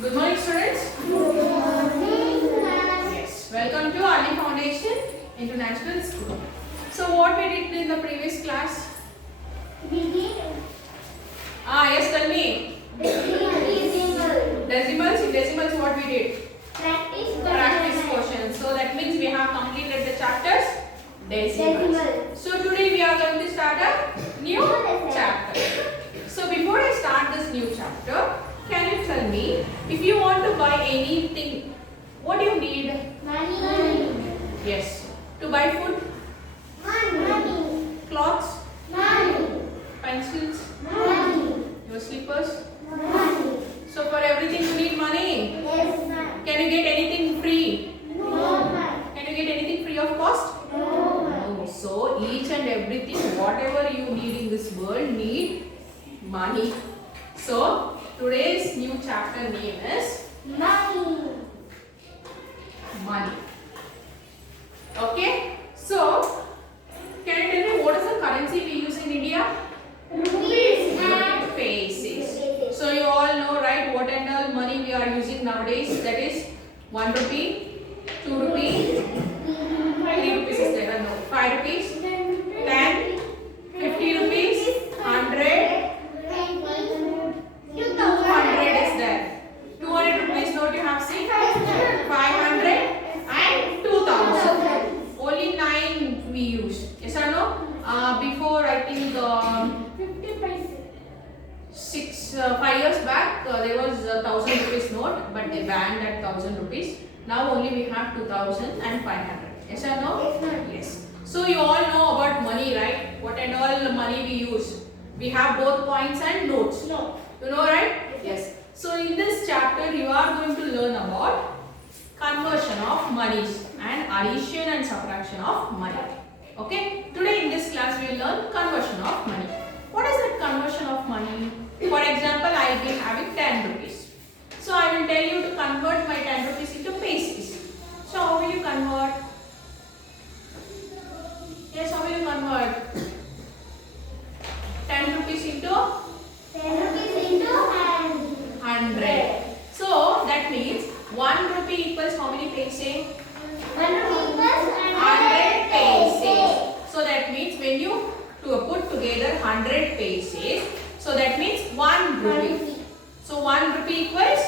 Good morning, students. Good morning, ma'am. Yes, welcome to Ali Foundation International School. So, what we did in the previous class? We did Yes, tell me. Decimals. In decimals, what we did? Practice questions. So that means we have completed the chapters decimals. So today we are going to start a new chapter. So before I start this new chapter, can you tell me if you want to buy anything, what do you need? Money. Yes. To buy food, Money. clothes, Money. pencils, Money. your slippers. Money. So for everything you need money. Yes, ma'am. Can you get anything free? No, ma'am. Can you get anything free of cost? No, ma'am. No. So each and everything, whatever you need in this world, need money. So today's new chapter name is Money. money. Okay. So can you tell me what is the currency we use in India? Rupees and Paise. So you all know, right, what and all money we are using nowadays? That is 1 rupee, 2 rupee, 3 rupees is there. No, 5 rupees, 10, 50 rupees, 100, 200 is there. 200 rupees note you have seen. 500 and 2000. Only 9 we use. Yes or no? Before I think 5 years back there was a 1000 rupees note, but they banned at 1000 rupees. Now only we have 2000 and 500. Yes or no? Yes, ma'am. Yes. So you all know about money, right? What and all money we use. We have both coins and notes. No. You know, right? Yes. So in this chapter you are going to learn about conversion of monies and addition and subtraction of money. Okay? Today in this class we will learn conversion of money. What is that conversion of money? For example, I will be having 10 rupees. So I will tell you to convert my 10 rupees into paise. So how will you convert? Yes, how will you convert? 10 rupees into 10 rupees into 100. So that means 1 rupee equals how many paise? 1 rupee plus 100 paise. So that means when you put together 100 paise, so that means 1 rupee. So 1 rupee equals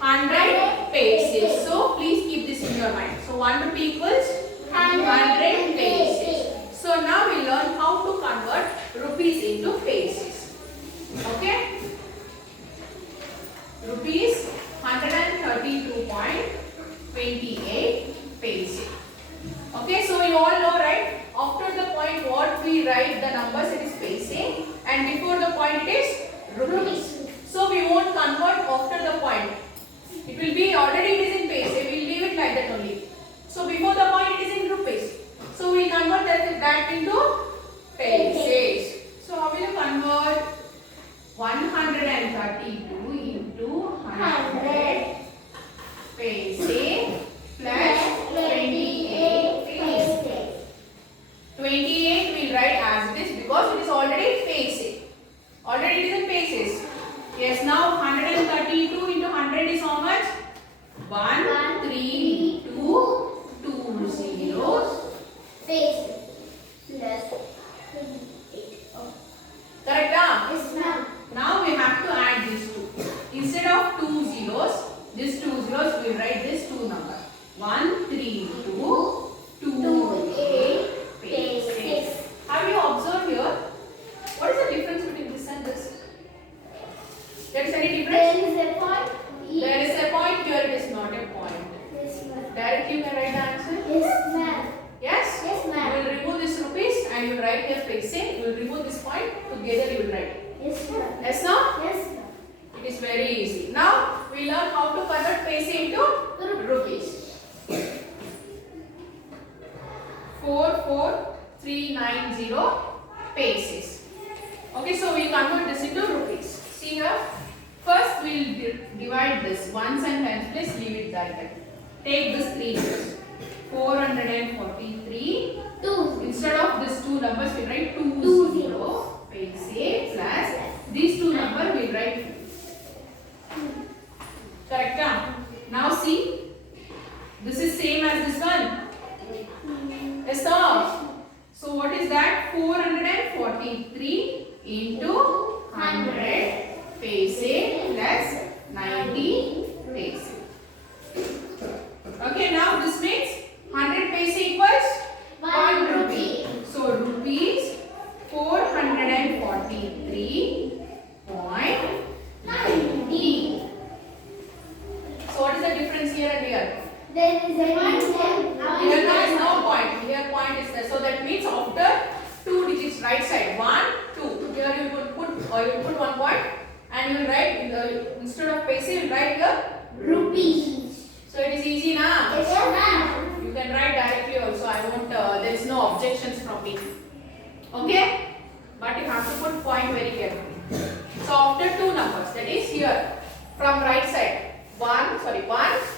100 paise. So please keep this in your mind. So 1 rupee equals 100 paise. So now we learn how to convert rupees into paise. Okay? Rupees 132.28 paise. Okay, so you all know, right? After the point what we write the numbers, it is paise, and before the point it is rupees. So we won't convert after the point. It will be already it is in paise. We will leave it like that only. So before the point it is in rupees. So we convert that into paise. So how will you convert 132 into 100 paise plus 28 paise. 28 we will write as it is because it is already paise. Already it is in paise. Yes, now 132 into 100 is how much? 132 2 zeros. Paise plus 28. Correct? Huh? Yes, ma'am. Now we have to add these two. Instead of 2 zeros, these 2 zeros we will write this 2 number. 132 28 paise. Have you observed here? What is the difference between this and this? There is any difference? There is a point. There is a point, here it is not a point. Yes, ma'am. Directly you can write the answer. Yes, ma'am. Yes? Yes, You ma'am. will remove this rupees and you will write here paise. You will remove this point, together you will write. Yes, ma'am. Yes, no? Yes, ma'am. It is very easy. Now we learn how to convert paise into rupees. 44390 paise. Okay, so we convert this into rupees. See here. First we will divide this ones and tens. Please leave it like that. Take this 3 numbers. 443. 2. Instead of these 2 numbers, we write 2 0 paise plus these 2 numbers we write. Correct? and you will write instead of paise you will write here Rupees. so it is easy na. Yes, ma'am. You can write directly also. I won't. There is no objections from me. Okay, but you have to put point very carefully. So after two numbers, that is here from right side. 1,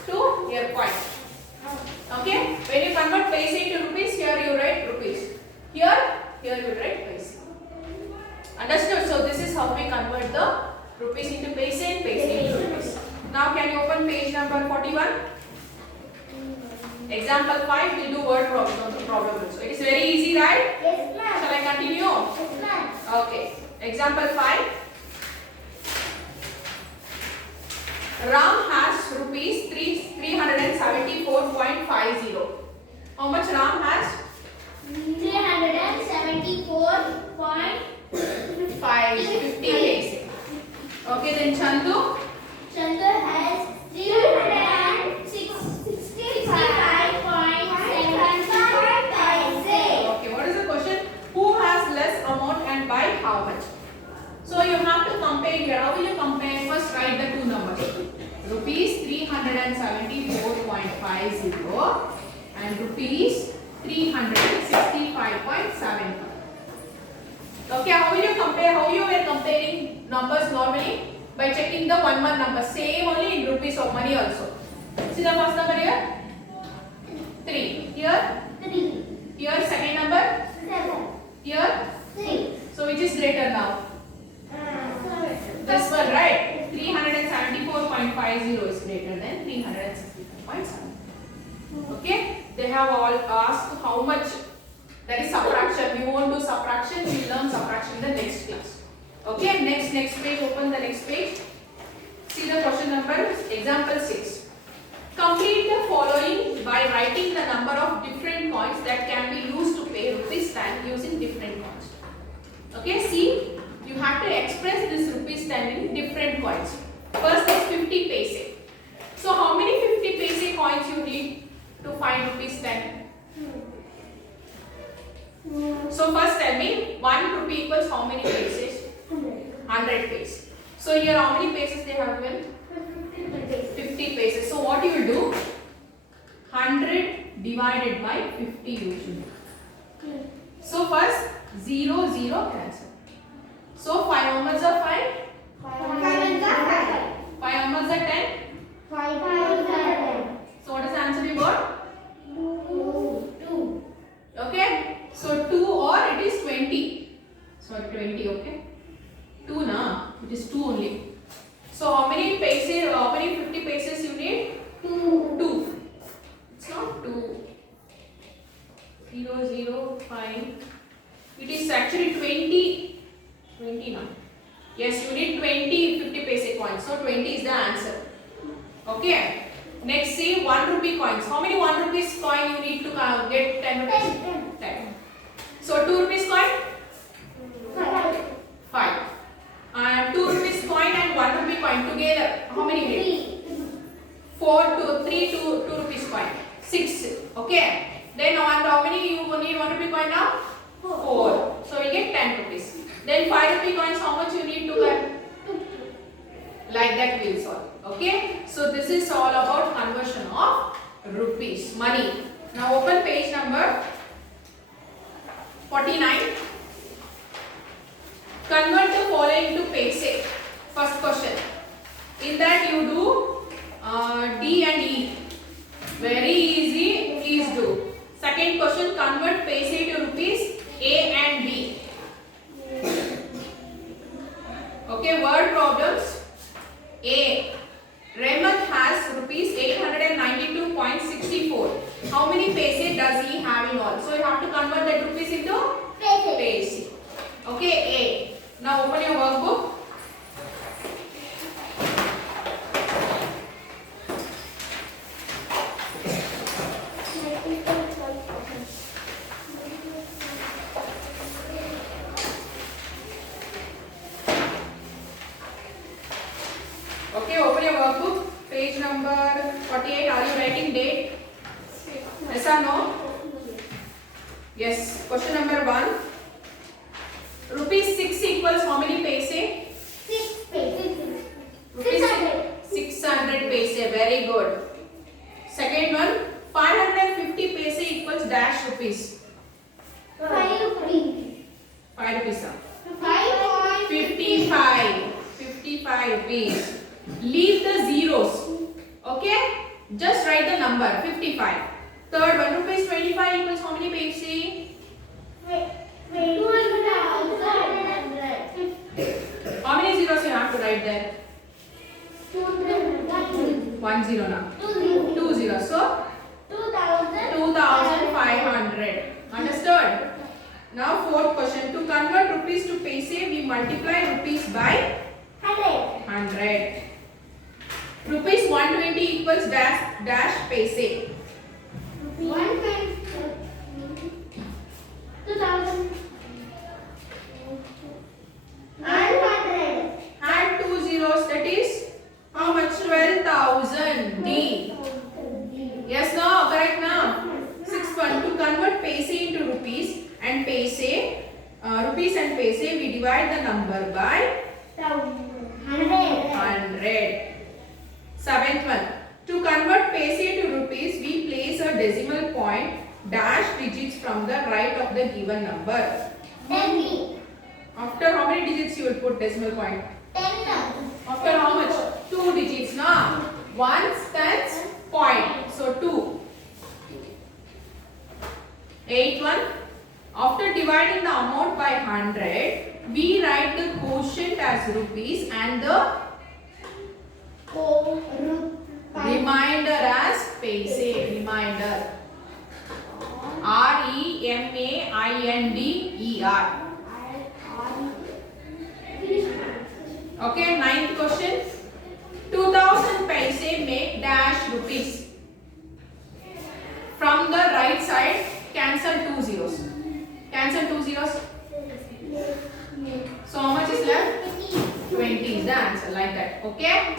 2, here point. Okay, when you convert paise into rupees, here you write rupees. Here you write paise. Understood? So this is how we convert the rupees into paise and paise into rupees. Now can you open page number 41? Example 5, we'll do word problem. So it is very easy, right? Yes, ma'am. Shall I continue? Yes, ma'am. Okay. Example 5. Ram has rupees 374.50. How much Ram has? 374.50. 50 paise. Okay, then Chandu? Chandra has 365.75. Okay, what is the question? Who has less amount and by how much? So you have to compare here. How will you compare? First write the two numbers. Rupees 374.50 and rupees 365.75. Okay, how will you compare? How you were comparing numbers normally? By checking the one number. Same only in rupees of money also. See the first number here? 3. Here? 3, Here second number? 7, Here? 3. So which is greater now? This one, right? 374.50 is greater than 365.7. Okay? They have all asked how much. That is subtraction. We won't do subtraction. We will learn subtraction in the next class. Okay? Next page. Open the next page. See the question number. Example 6. Complete the following by writing the number of different coins that can be used to pay rupees time using different coins. Okay? See. You have to express this rupees 10 in different coins. First is 50 paise. So how many 50 paise coins you need to find rupees 10? So first tell me 1 rupee equals how many paises? 100 paise. So here how many paises they have given? 50 paises. So what you will do? 100 divided by 50 usually. So first 0 cancel. So 5 how much are 5? 5 how much are 10? So what is the answer you got? 2. Okay. So 2 or it is 20. Sorry 20 okay. 2 na. It is 2 only. So how many paise? How many 50 paises you need? 2. It's not 2. 0 0 5. It is actually 20. 20 now. Yes, you need 20 50 paise coins. So 20 is the answer. Okay. Next see 1 rupee coins. How many 1 rupees coin you need to get 10 rupees? 10. So 2 rupees coin? 5. And 2 rupees coin and 1 rupee coin together. How many you need? 4 to 3 to 2 rupees coin. 6. Okay. Then how many you need 1 rupee coin now? 4. So we get 10 rupees. Then 5 rupee coins, how much you need to get? Like that we will solve. Okay. So this is all about conversion of rupees, money. Now open page number 49. Convert the following to paise. First question. In that you do D and E. Very easy. Please do. Second question. Convert paise to rupees A and B. Okay, word problems. A. Rehmat has rupees 892.64. How many paise does he have in all? So you have to convert that rupees into paise. Okay, A. Now open your workbook. Okay, open your workbook. Page number 48. Are you writing date? Yes or no? Yes. Question number 1. Rupees 6 equals how many paise? 6 paise. paise. Very good. Second one, 550 paise equals dash rupees. 5 rupees. 5 rupees. 5.55. 55 rupees. Leave the zeros. Okay? Just write the number 55. Third one, rupees 25 equals how many paise? 200. How many zeros you have to write there? 1 zero now. 2 zeros. So 2500. Understood? Now fourth question. To convert rupees to paise, we multiply rupees by 100. Rupees 120 equals dash paise. 2,100. Add 2 zeros, that is how much? 12,000. D. Yes, no, correct now. Sixth one, to convert paise into rupees and paise, rupees and paise, we divide the number by 100. Seventh one, to convert paise to rupees, we place a decimal point dash digits from the right of the given number. After how many digits you will put decimal point? After how much? 2 digits, na? Ones, tens, point. So 2. Eighth one. After dividing the amount by 100, we write the quotient as rupees and the remainder as paise. Remainder. REMAINDER. Okay, ninth question. 2000 paise make dash rupees. From the right side, cancel 2 zeros. Cancel 2 zeros. So how much is left? 20 is the answer, like that. Okay?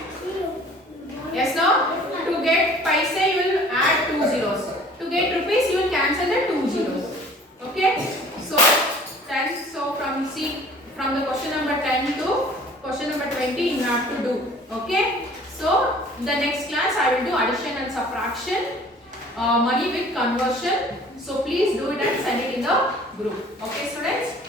Yes, no? To get paise, you will add 2 zeros. To get rupees, you will cancel the 2 zeros. Okay? So from the question number 10 to question number 20, you have to do. Okay? So in the next class, I will do addition and subtraction, money with conversion. So please do it and send it in the group. Okay, students?